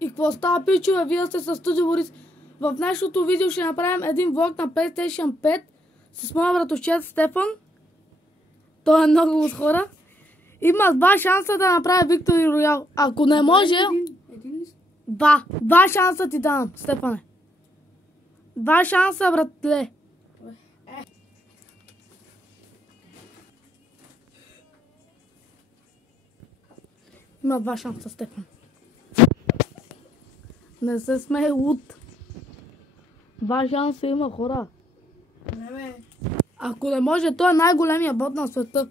И какво става, пичове? Вие сте с Студио Борис. В днешното видео ще направим един влог на PlayStation 5 с моя братовчет Стефан. Той е много от хора. Има два шанса да направя Victory Royale. Ако не може... Два шанса ти давам, Стефане. Два шанса, братле. Има два шанса, Стефан. Не се смей, луд. Два шанса има, хора. Не, бе. Ако не може, той е най-големия бот на света.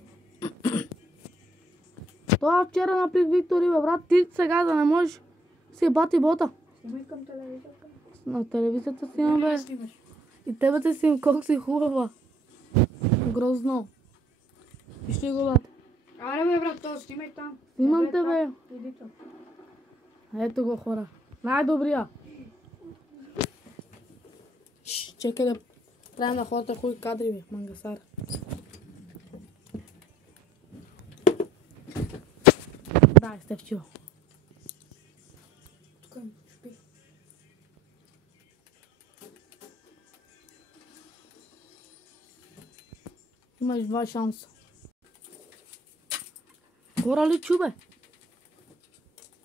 Това вчера напих Виктори, бе, брат. Ти сега да не можеш си бати бота. Снимай към телевизията. На телевизията си имам, бе. Снимаш. И тебе те си им колко си хубава. Грозно. Виж ли го, брат? Аре, бе, брат, то снимай там. Снимам те, бе. Иди там. Ето го, хора. Най-добрия. Чекай да правим на хората хубави кадри, бе, мангасар. Дай, Стефчо. Тук ми шпи. Имаш два шанса. Хора ли чу, бе?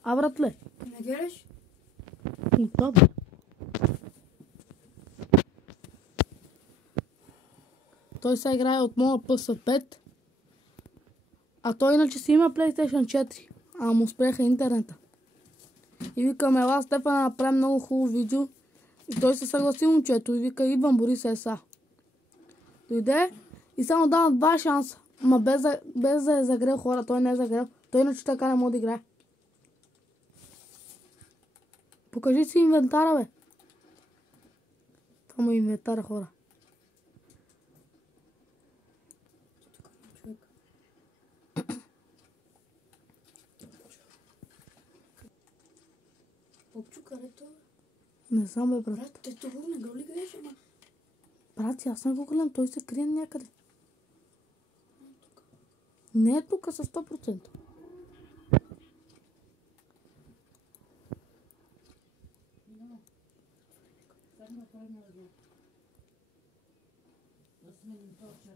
А, братле? Не гледаш? Добре. Той се играе от моя PS5. А той иначе си има PlayStation 4. А му спряха интернета. И вика, ела, Стефан направи много хубаво видео. И той се съгласи момчето. И вика, идвам, Борис ЕСА. Дойде и само дава два шанса. Ма без да е загрел, хора. Той не е загрел. Той иначе така не може да играе. Покажи си инвентара, бе. Това му е инвентара, хора. Попчу, където? Не знам, бе, брат. Брат, те това не го ли гледаш, ама? Брат, аз не го гледам. Той се крие някъде. Не е тук със 100%.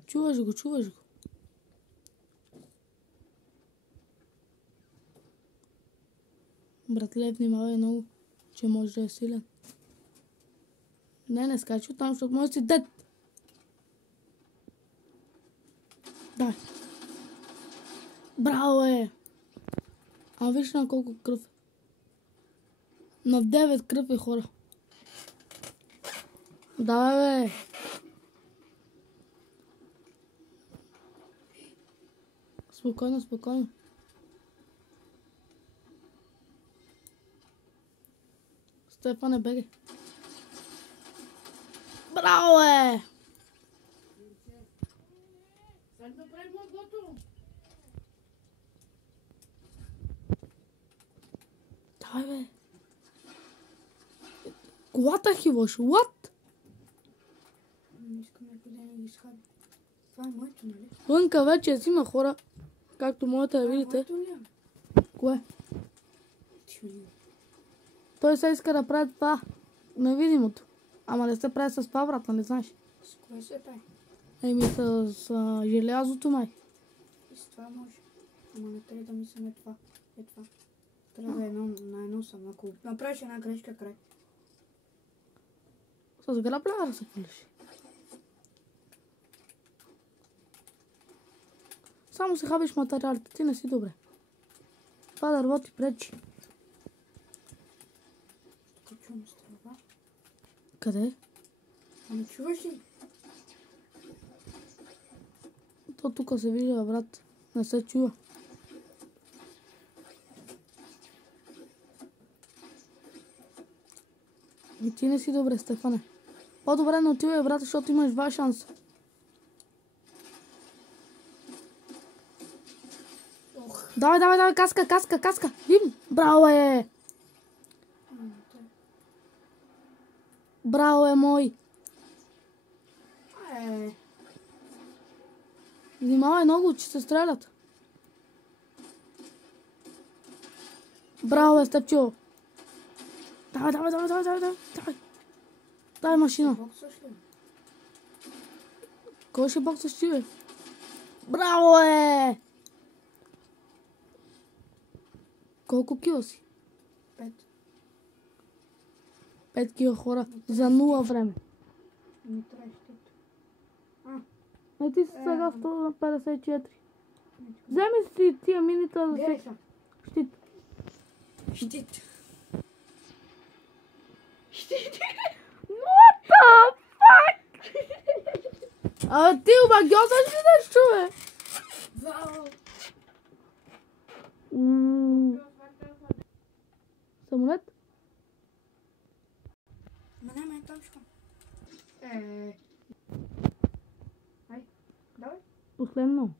Чуваш го, чуваш го. Братле, внимавай много, че може да е силен. Не скачи там, защото може да си дед. Дай. Браво, е! А виж на колко кръв е. На 9 кръв е, хора. Давай, бе! Спокойно, спокойно. Стефане, бегай. Браво, е! Давай, бе. Колата хиваш, what? Не искам някой да не ги схаби. Това е моето, нали? Вънка вече си има хора, както моята да видите. Моето ли? Кое? Ти ми. Той се иска да прави това невидимото. Ама не се прави с това, брат, не знаеш. С кое се прави? Еми с желязото, май. И с това може. Ама не трябва да мислим това. Е това. Трябва да е на едно съм. Ако направиш една грешка край. С грабля да се хвалиш. Само се хабиш материалите, ти не си добре. Това да работи пречи. Тук чувам стрелба. Къде? Ами чуваш ли? То тук се вижда, брат. Не се чува. И ти не си добре, Стефане. По-добре не отивай, брат, защото имаш два шанса. Давай, давай, давай, каска. Вим, браво е! Браво е, мой! Внимавай много, че се стрелят. Браво, Степчо! Давай, давай, давай, давай, давай, давай. Дай машина. Боксаш ли? Кой ще боксаш ти, бе? Браво, е! Колко кила си? 5. 5 кила, хора. За 0 време. Ми трябва щит. А ти си сега 154. Вземи си тия минита за Гледай всеки са. щит. Щит. What the fuck? Ти обагьосаш ли нещо, бе? Вау! Самолет? Ма няма е точка. Ай, давай. Последно.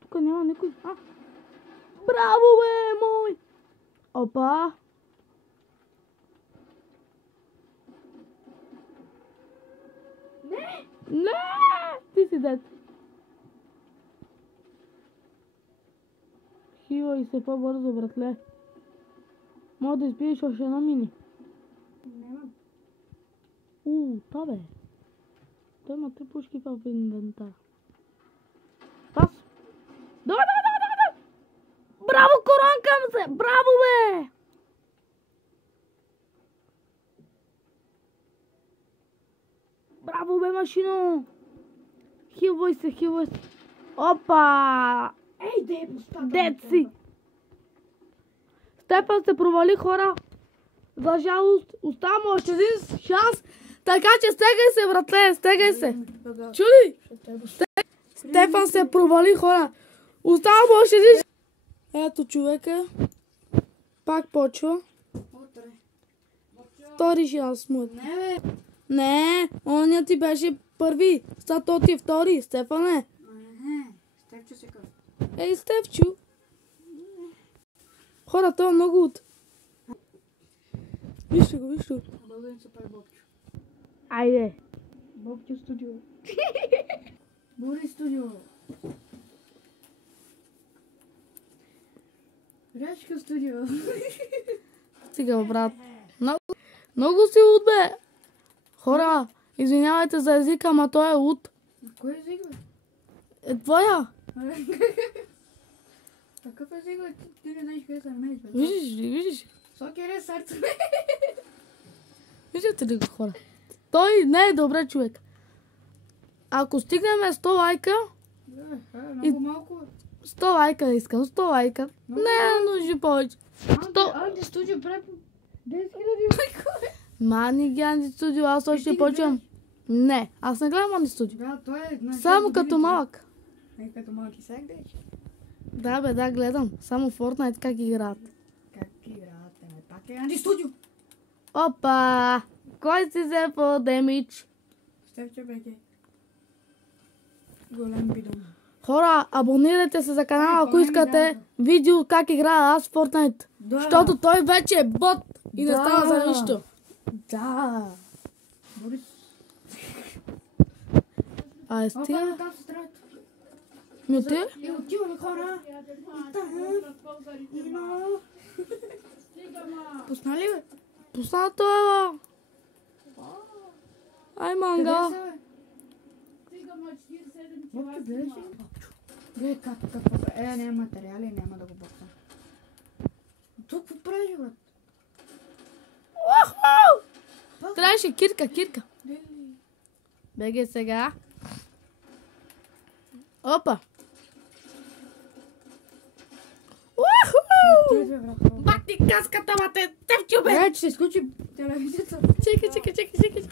Тук няма никой. Браво, бе, мой! Опа! Не! Не! Ти си дет. Хивай се по-бързо, братле. Мога да изпиеш още една мини. Нямам. Та бе. Той има 3 пушки в инвентара. Пас! Давай, давай, давай, давай, давай! Браво, коронкам се! Браво, бе! Браво, бе, машино! Хилвай се, хилвай се. Опа! Ей, де е пустата? Дет си! Степан се провали, хора. За жалост, остава още един шанс. Така че стегай се, братле, стегай се. Чули? Стефан се провали, хора. Остава още един шанс. Ето човека. Пак почва. Утре. Втори шанс му. Не, бе. Не, оня ти беше първи. Сега то ти е втори, Стефане. Степчо се казва. Ей, Стефчо. Хора, това е много от... Вижте го, вижте го. Българин се прави Бобчо. Айде. Бобчо студио. Бори студио. Речка студио. Стига, брат. Много си луд, бе. Хора, извинявайте за езика, ама той е луд. На кой език, бе? Е твоя. Такъв език, бе? Ти не знаеш къде са намериш, бе. Виждаш ли, виждаш ли? Сокер е сърце. Виждате ли го, хора? Той не е добре човек. Ако стигнем 100 лайка, Много малко, бе. 100 лайка искам, 100 лайка. Не нужи повече. Анти студио прави 10 000 лайка, бе. Мани Гянди студио, аз още ти ги почвам. Не, аз не гледам Мани студио. Да, той е... Само като малък. Е, като малки сега гледаш. Да, бе, да, гледам. Само Fortnite как играят. Как играят, бе? Пак е Анти студио. Опа! Кой си взе по демидж? Степчо, бе, голям бидон. Хора, абонирайте се за канала, ако искате видео как играя аз в Fortnite. Да. Защото той вече е бот и не Да. става за нищо. Да. Борис. Ай, стига. Там се строят. Ми ти? И отивали хора. И там. И но. Пусна ли, бе? Пусна това. Ай, манга. Къде са, бе? Бобчо, гледаш ли? Бобчо. Гледай как. Няма материали, няма да го боксам. Тук какво правиш, брат? Уху! Трябваше кирка. Беге сега. Опа. Уху! Бати каската, бате. Тъвчу, бе. Бе, че се изключи телевизията. Чекай.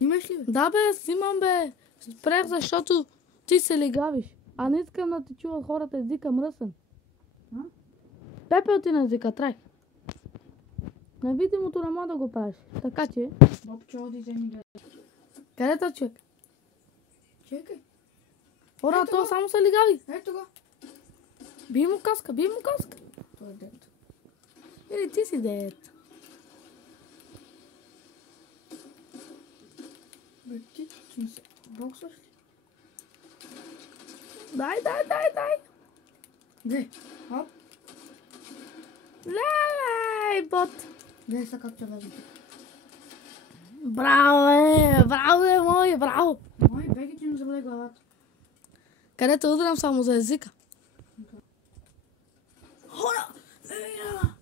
Имаш ли, бе? Да, бе, снимам, бе. Спрех, защото ти се легавиш. А не искам да ти чуват хората езика мръсен. Пепел ти на езика, трай. Невидимото не мога да го правиш. Така че... Бобчо, оди вземи гледай. Къде е този човек? Чекай. Хора, Ето то го. само се легави. Ето го. Би му каска. Той е дет. Или ти си дет. Бе, ти ми се боксваш ли? Дай. Де, хоп. Леле, бот. Гледай сега как те лезна. Браво е мой, браво. Мой беги ти ми заболе главата. Къде те удрям само за езика? Хора! Не мина!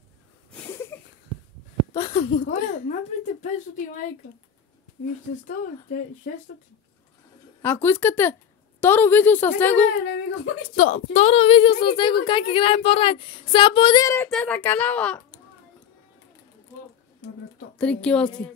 Хора, направите 500 лайка. И ще става 600. Ако искате второ видео с него, Не ми го второ видео с него как играе Fortnite, се абонирайте на канала! 3 кила си.